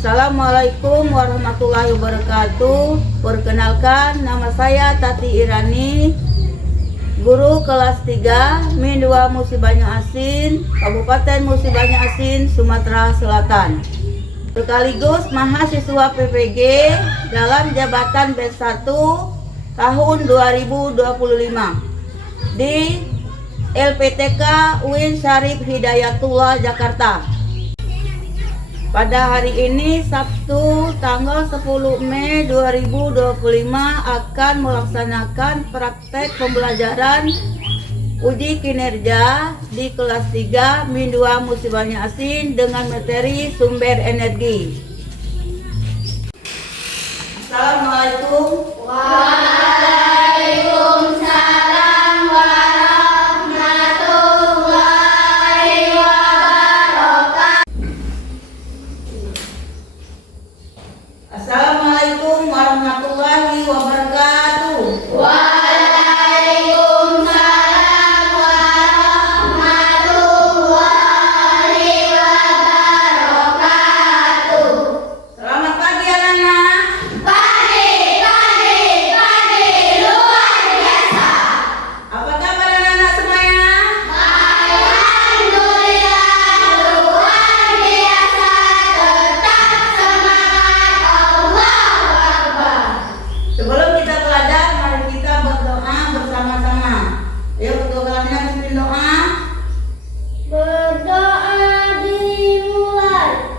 Assalamualaikum warahmatullahi wabarakatuh. Perkenalkan, nama saya Tati Irani, guru kelas 3 Min 2 Musi Banyu Asin, Kabupaten Musi Banyu Asin, Sumatera Selatan. Sekaligus mahasiswa PPG dalam jabatan B1 tahun 2025 di LPTK UIN Syarif Hidayatullah Jakarta. Pada hari ini Sabtu tanggal 10 Mei 2025 akan melaksanakan praktek pembelajaran uji kinerja di kelas 3 Min 2 Musi Banyu Asin dengan materi sumber energi. Assalamualaikum. Waalaikumsalam warahmatullahi wabarakatuh. Assalamualaikum warahmatullahi wabarakatuh. Waalaikumsalam warahmatullahi wabarakatuh. Selamat pagi anak-anak. Pagi, luar biasa. Apa kabar anak-anak semuanya? Alhamdulillah, luar biasa. Tetap semangat, Allahu Akbar. Sebelum kita belajar, mari kita berdoa bersama-sama. Ayo kedua kalian pimpin doa. Berdoa dimulai.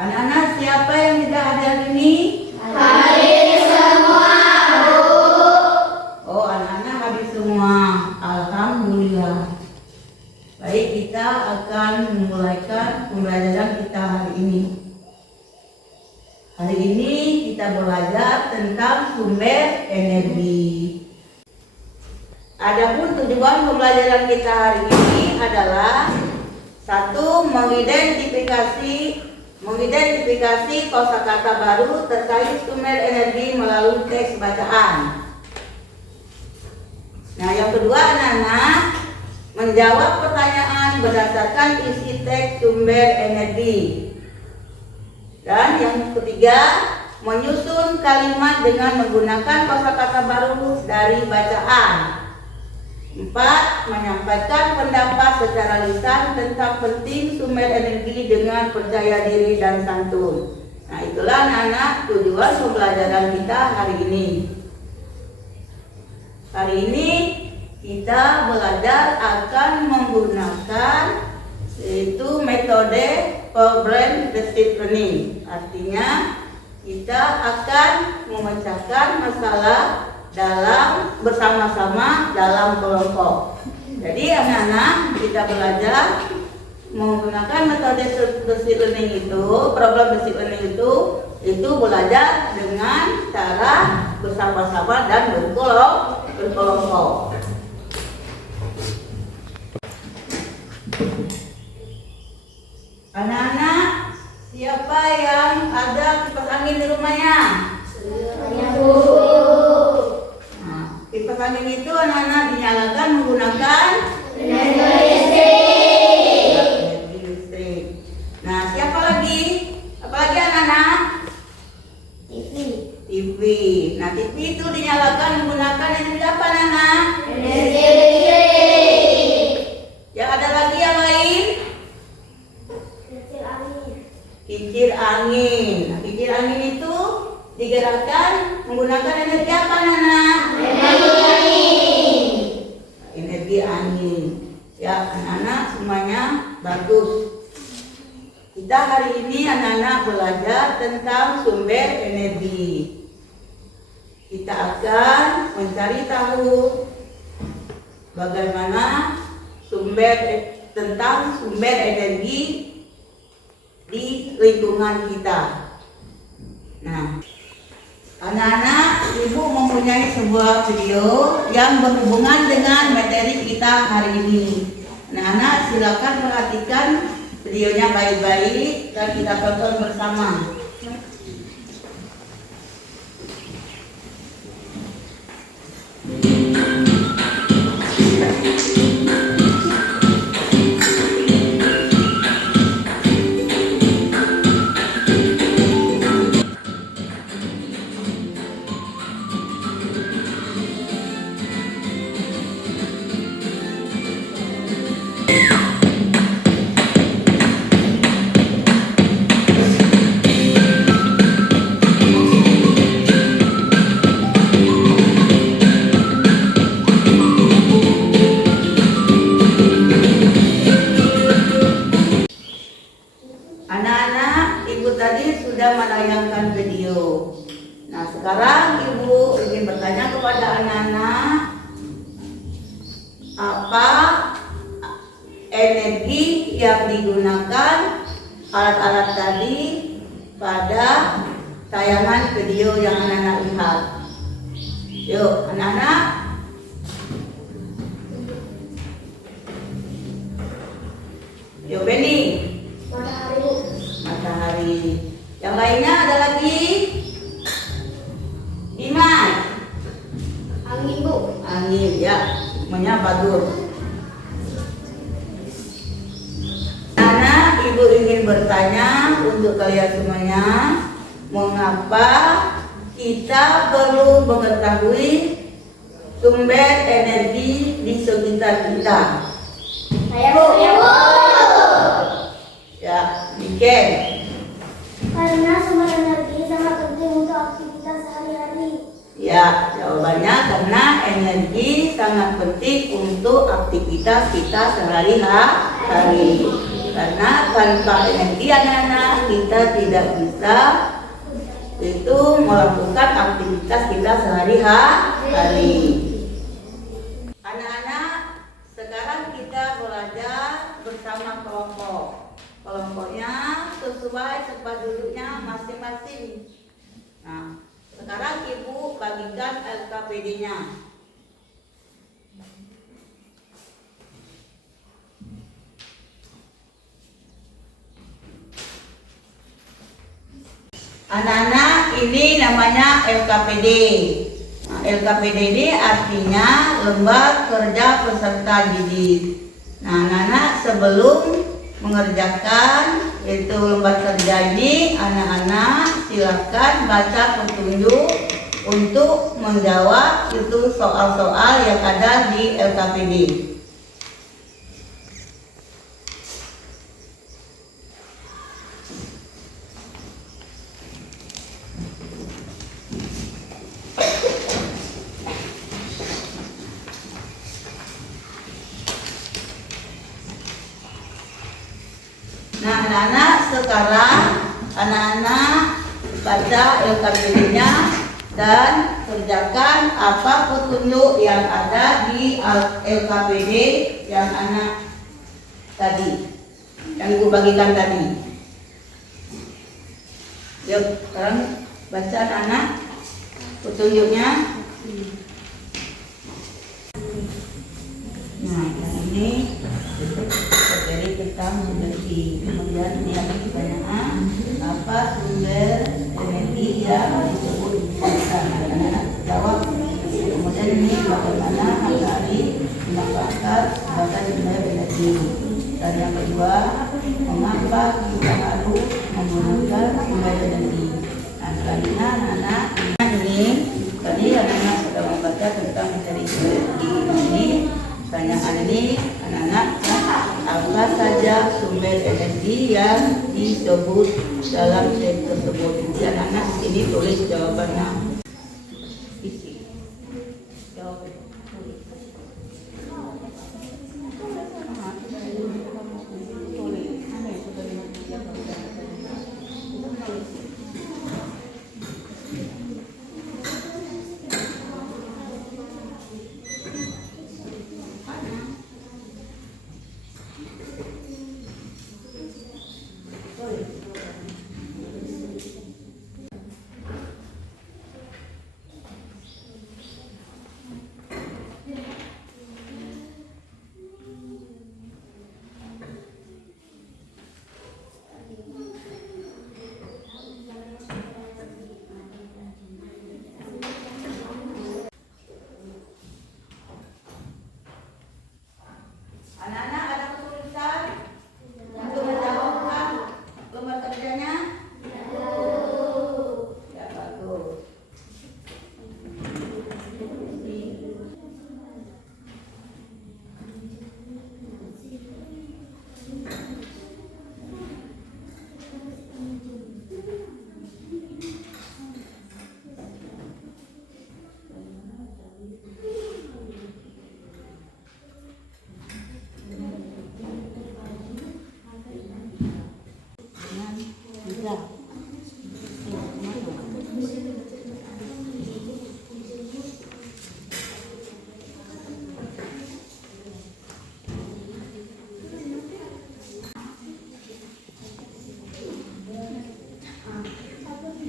Anak-anak, siapa yang tidak hadir hari ini? Hadir semua, Bu. Oh, anak-anak hadir semua. Alhamdulillah. Baik, kita akan memulaikan pembelajaran kita hari ini. Hari ini kita belajar tentang sumber energi. Adapun tujuan pembelajaran kita hari ini adalah satu, mengidentifikasi kosakata baru terkait sumber energi melalui teks bacaan. Nah, yang kedua anak-anak menjawab pertanyaan berdasarkan isi teks sumber energi. Dan yang ketiga, menyusun kalimat dengan menggunakan kosakata baru dari bacaan. 4. Menyampaikan pendapat secara lisan tentang penting sumber energi dengan percaya diri dan santun. Nah, itulah anak-anak tujuan pembelajaran kita hari ini. Hari ini kita belajar akan menggunakan yaitu metode problem based learning. Artinya kita akan memecahkan masalah dalam bersama-sama dalam kelompok. Jadi anak-anak kita belajar menggunakan metode basic learning itu, problem basic learning itu belajar dengan cara bersama-sama dan berkelompok. Anak-anak, siapa yang ada kipas angin di rumahnya? Nah, kipas angin itu anak-anak dinyalakan menggunakan energi listrik. Nah, siapa lagi? Apalagi anak-anak? TV. Nah, TV itu dinyalakan menggunakan energi apa, anak-anak? Energi listrik. Yang ada lagi yang lain? Kincir angin. Nah, kincir angin itu digerakkan menggunakan energi apa, anak-anak? Energi angin. Ya, anak-anak semuanya bagus. Kita hari ini anak-anak belajar tentang sumber energi. Kita akan mencari tahu bagaimana tentang sumber energi di lingkungan kita. Nah, anak-anak, ibu mempunyai sebuah video yang berhubungan dengan materi kita hari ini. Anak-anak, silakan perhatikan videonya baik-baik dan kita tonton bersama. Anak-anak, ibu tadi sudah menayangkan video. Nah, sekarang ibu ingin bertanya kepada anak-anak, apa energi yang digunakan alat-alat tadi pada tayangan video yang anak-anak lihat? Yuk, anak-anak. Yuk, Benny. Matahari. Yang lainnya ada lagi? Dimas. Angin, Bu. Angin, ya. Semuanya bagus. Anak, ibu ingin bertanya untuk kalian semuanya, mengapa kita perlu mengetahui sumber energi di sekitar kita? Saya, Bu. Ya, Niken. Karena sumber energi sangat penting untuk aktivitas sehari-hari. Ya, jawabannya karena energi sangat penting untuk aktivitas kita sehari-hari. Karena tanpa energi anak-anak kita tidak bisa itu melakukan aktivitas kita sehari-hari. Anak-anak, sekarang kita belajar bersama kelompok. Kelompoknya sesuai tempat duduknya masing-masing. Nah, sekarang ibu bagikan LKPD-nya. Anak-anak, ini namanya LKPD. Nah, LKPD ini artinya Lembar Kerja Peserta Didik. Nah, anak-anak, sebelum mengerjakan yaitu lembar kerja ini, anak-anak silakan baca petunjuk untuk menjawab itu soal-soal yang ada di LKPD. Nah, anak-anak sekarang anak-anak baca LKPD-nya dan kerjakan apa petunjuk yang ada di LKPD yang anak tadi, yang ibu bagikan tadi. Yuk, sekarang baca anak petunjuknya. Nah, yang ini materi tentang energi. Kemudian ini lagi pertanyaan, apa sumber energi yang disebut bata? Anak-anak jawab. Kemudian ini bagaimana matahari memanfaatkan bata sumber energi. Dan yang kedua, mengapa kita harus menggunakan sumber energi? Nah, selanjutnya anak-anak ini tadi anak-anak sudah membaca tentang materi energi ini. Pertanyaan ini anak-anak, apa saja sumber energi yang disebut dalam set tersebut? Dan anak di sini tulis jawabannya. Isi. Jawab. Tulis. Anak-anak ada kesulitan untuk menjawabkan lembar kerjanya? Ya, bagus.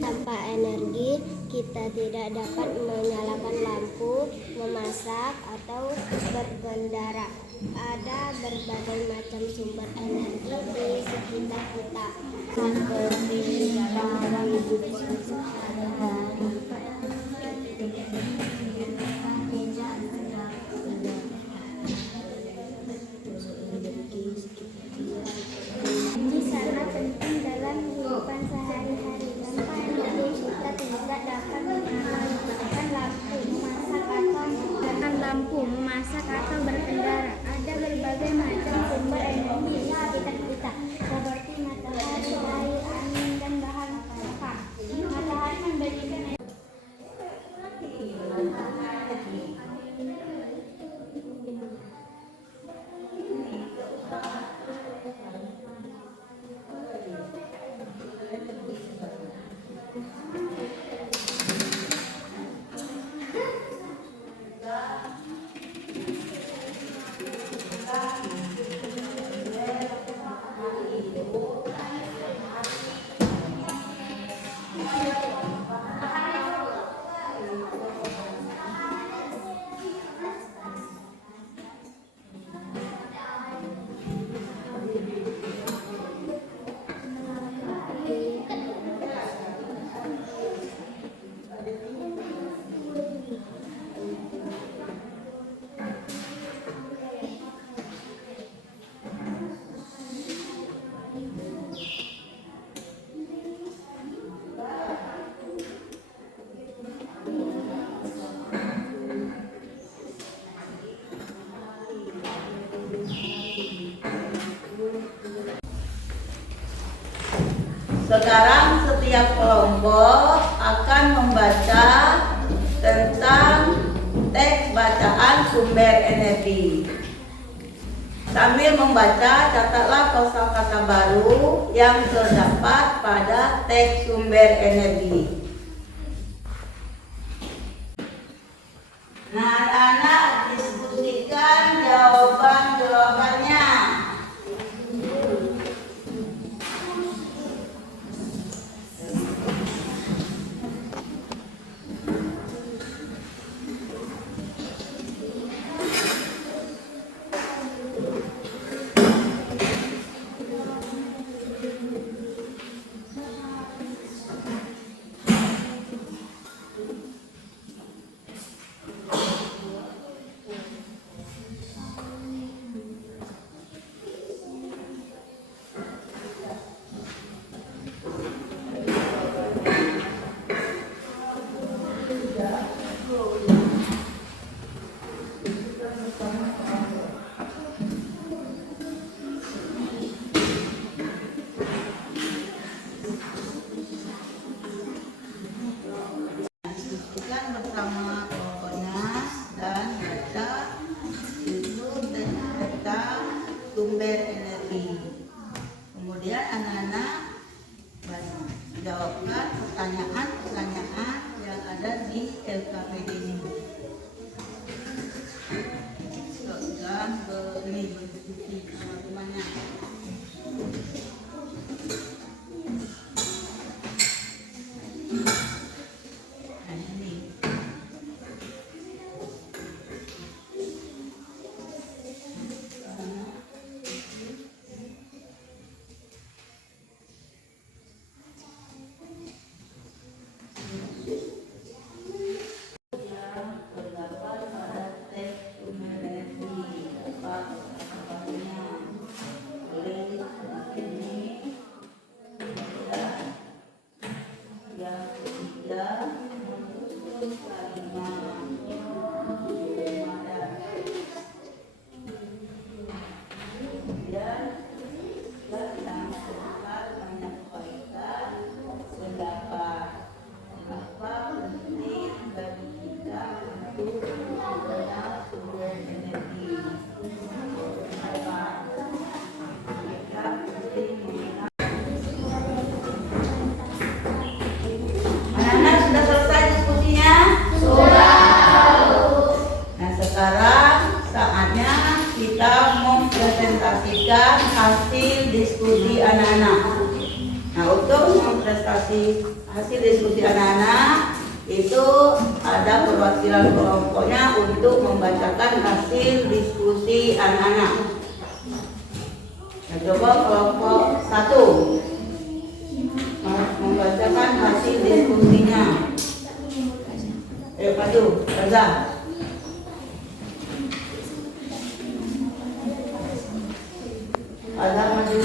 Tanpa energi, kita tidak dapat menyalakan lampu, memasak, atau berkendara. Ada berbagai macam sumber energi di sekitar kita, seperti barang hidup sehari-hari. Ini sangat penting dalam kehidupan sehari-hari. Tanpa energi, kita tidak dapat menyalakan lampu, memasak atau berkendara. Ada berbagai macam sumber energi di sekitar kita, seperti matahari, air, angin, dan bahan bakar. Matahari memberikan energi. Sekarang setiap kelompok akan membaca tentang teks bacaan sumber energi. Sambil membaca, catatlah kosakata baru yang terdapat pada teks sumber energi. Nah, anak-anak diskusikan jawaban-jawabannya. Diskusikan bersama kelompoknya dan baca judul tentang sumber energi. Kemudian anak-anak jawabkan pertanyaan-pertanyaan yang ada di LKPD ini. Dan berdiskusi teman-temannya. Anak-anak sudah selesai diskusinya? Nah, sekarang saatnya kita mempresentasikan hasil diskusi anak-anak. Nah, untuk mempresentasi hasil diskusi anak-anak itu ada perwakilan kelompoknya untuk membacakan hasil diskusi anak-anak. Nah, coba kelompok 1 membacakan hasil diskusinya. Padu, Raza. Ada maju.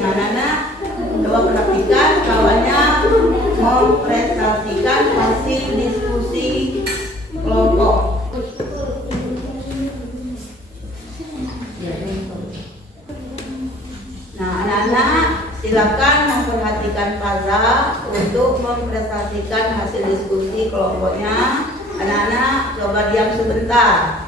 Nah, coba perhatikan kawannya mempresentasikan hasil diskusi kelompok. Nah, anak-anak silakan memperhatikan Faza untuk mempresentasikan hasil diskusi kelompoknya. Anak-anak coba diam sebentar.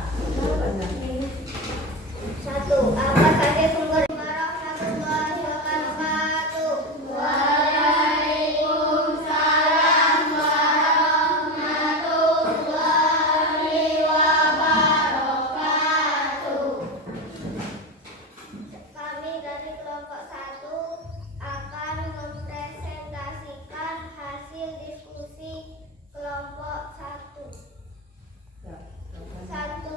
1. Apa saja sumber warahmatullahi wabarakatuh? Waalaikumsalam warahmatullahi wabarakatuh. Kami dari kelompok 1 akan mempresentasikan hasil diskusi kelompok 1. 1.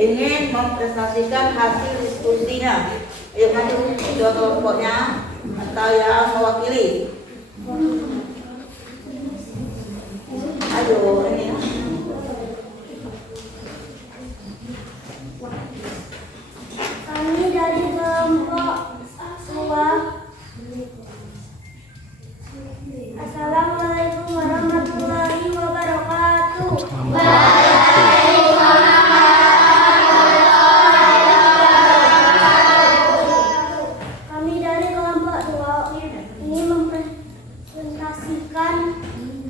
ingin mempresentasikan hasil diskusinya. Ayo maju ketua kelompoknya atau yang mewakili. Ayo ini. Kami dari kelompok SUA. Assalamualaikum warahmatullahi wabarakatuh. Kami dari kelompok 2 ingin mempresentasikan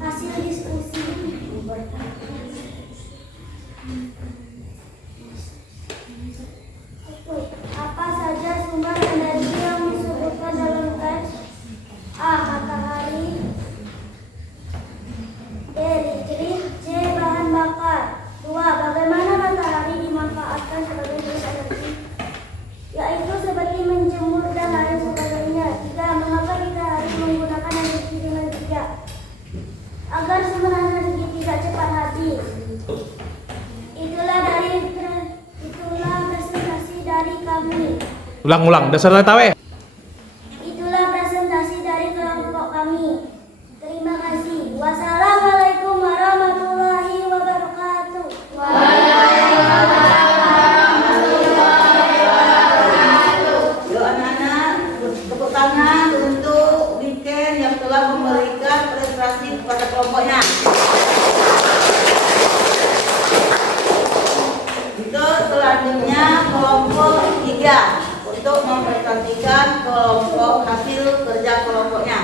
hasil diskusi. Apa saja sumber energi yang disebutkan dalam teks? A. Matahari. B. Listrik. C. Bahan bakar. 2. Bagaimana matahari dimanfaatkan sebagai sumber energi? Yaitu seperti menjemur dan lain sebagainya. 3. Mengapa kita harus menggunakan energi dengan bijak? Agar sumber energi tidak cepat habis. Itulah presentasi dari kami. Ulang, dasar tawe. Itulah presentasi dari kelompok kami. Terima kasih. Wassalamualaikum warahmatullahi wabarakatuh. Yuk anak-anak, tepuk tangan untuk Weekend yang telah memberikan prestasi kepada kelompoknya. Untuk selanjutnya kelompok 3 untuk mempresentasikan kelompok hasil kerja kelompoknya.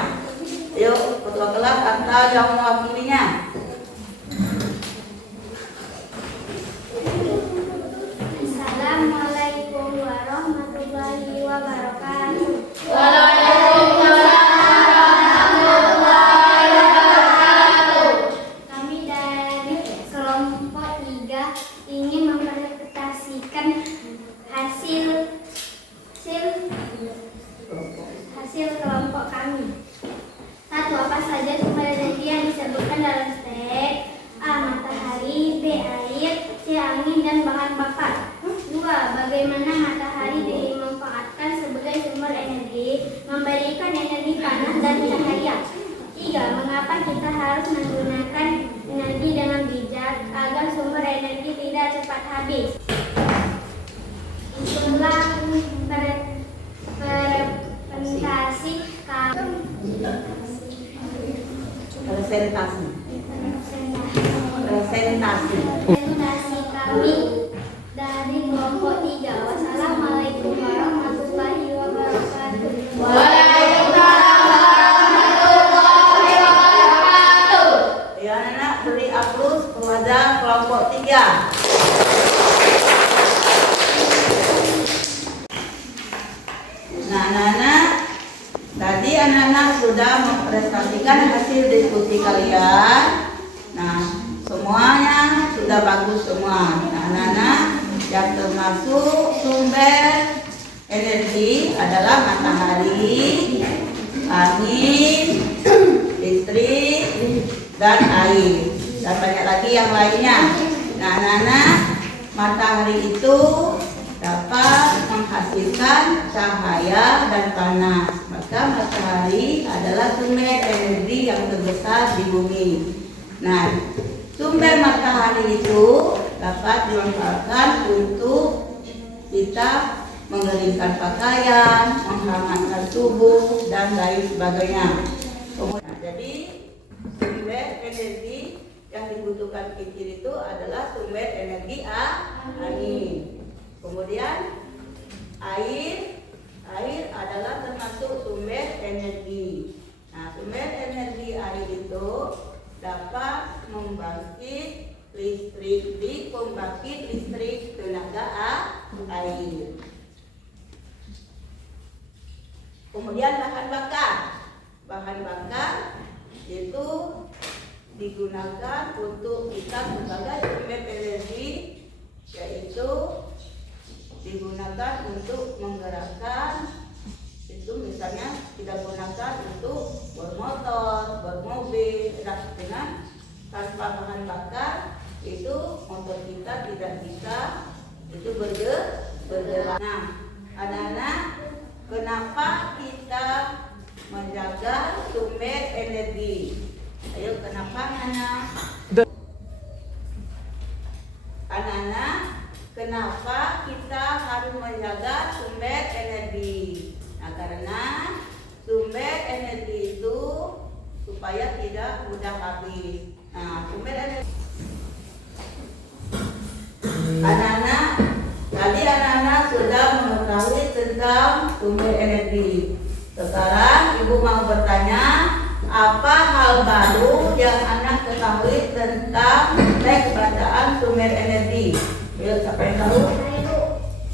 Ayo ketua kelas atau yang mewakilinya. Assalamualaikum warahmatullahi wabarakatuh. Kami dari kelompok 3 ingin mempresentasikan hasil kelompok kami. 1. Apa saja sumber energi yang disebutkan dalam teks? A. Matahari. B. Air. C. Angin dan bahan bakar. 2. Bagaimana matahari dimanfaatkan sebagai sumber energi, memberikan energi panas dan cahaya. 3. Mengapa kita harus menggunakan energi dengan bijak agar sumber energi tidak cepat habis? Itulah presentasi kami dari kelompok 3. Wassalamualaikum warahmatullahi wabarakatuh. Ya anak, beri aplaus kepada kelompok 3. Nah anak-anak, tadi anak-anak sudah mempresentasikan hasil diskusi kalian. Nah semuanya sudah bagus semua. Nah anak-anak, yang termasuk sumber energi adalah matahari, angin, listrik, dan air, dan banyak lagi yang lainnya. Nah anak-anak, matahari itu dapat menghasilkan cahaya dan panas. Maka matahari adalah sumber energi yang terbesar di bumi. Nah, sumber matahari itu dapat dimanfaatkan untuk kita mengeringkan pakaian, menghangatkan tubuh, dan lain sebagainya. Jadi sumber energi yang dibutuhkan kecil itu adalah sumber energi angin. Kemudian air adalah termasuk sumber energi. Nah, sumber energi air itu dapat membangkit listrik di pembangkit listrik tenaga air. Kemudian bahan bakar itu digunakan untuk kita sebagai sumber energi, yaitu digunakan untuk menggerakkan, itu misalnya kita gunakan untuk bermotor, bermobil. Dengan tanpa bahan bakar itu motor kita tidak bisa Itu bergerak. Nah, anak-anak, kenapa kita menjaga sumber energi? Ayo, kenapa anak? Anak-anak, kenapa kita harus menjaga sumber energi? Nah, karena sumber energi itu supaya tidak mudah habis. Nah, sumber energi. Anak-anak, tadi anak-anak sudah mengetahui tentang sumber energi. Sekarang ibu mau bertanya, apa hal baru yang anak ketahui tentang keberadaan sumber energi? Yuk, siapa yang tahu?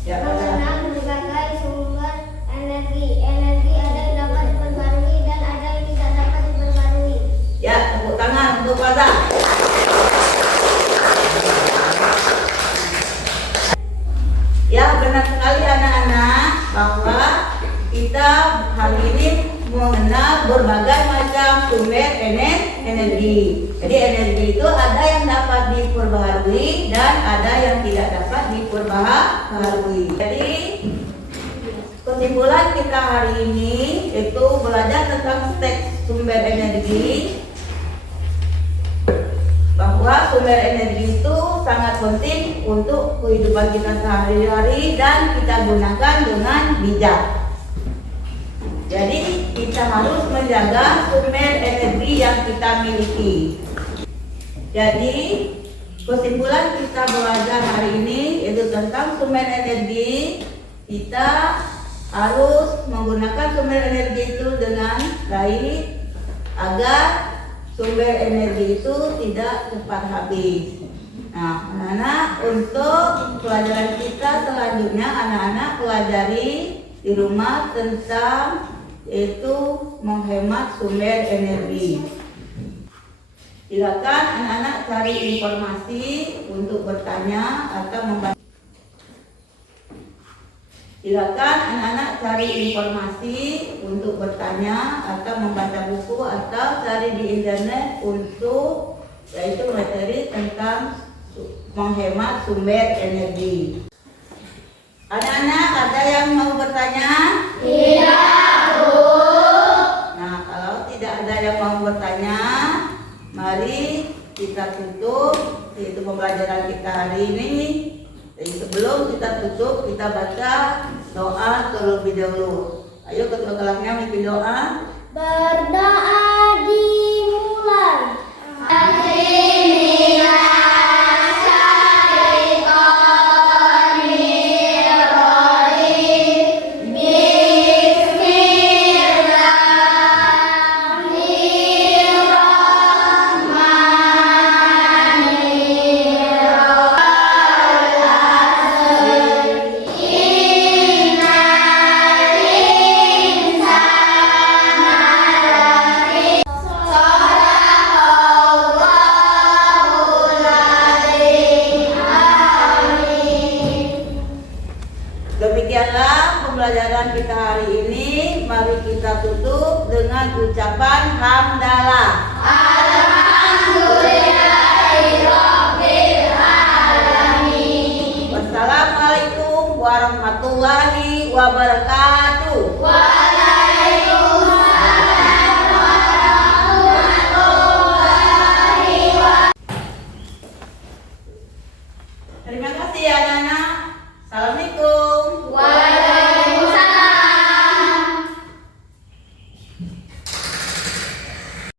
Ya, Mengenal berbagai sumber energi. Energi ada yang dapat diperbarui dan ada yang tidak dapat diperbarui. ya, tepuk tangan untuk Faza. Ya, benar sekali anak-anak bahwa kita hari ini mengenal berbagai macam sumber energi. Jadi energi itu ada yang dapat diperbaharui dan ada yang tidak dapat diperbaharui. Jadi kesimpulan kita hari ini itu belajar tentang teks sumber energi, bahwa sumber energi itu sangat penting untuk kehidupan kita sehari-hari dan kita gunakan dengan bijak. Jadi kita harus menjaga sumber energi yang kita miliki. Jadi kesimpulan kita belajar hari ini itu tentang sumber energi. Kita harus menggunakan sumber energi itu dengan baik agar sumber energi itu tidak cepat habis. Nah, anak-anak, untuk pelajaran kita selanjutnya anak-anak pelajari di rumah tentang yaitu menghemat sumber energi. Silakan anak-anak cari informasi untuk bertanya atau membaca. Silakan anak-anak cari informasi untuk bertanya atau membaca buku atau cari di internet untuk yaitu materi tentang menghemat sumber energi. Anak-anak ada yang mau bertanya? Tidak, Bu. Nah, kalau tidak ada yang mau bertanya, mari kita tutup yaitu pembelajaran kita hari ini. Jadi sebelum kita tutup, kita baca doa terlebih dahulu. Ayo ketua kelasnya mimpi doa. Berdoa dimulai. Demikianlah pembelajaran kita hari ini. Mari kita tutup dengan ucapan hamdalah. Wassalamualaikum warahmatullahi wabarakatuh.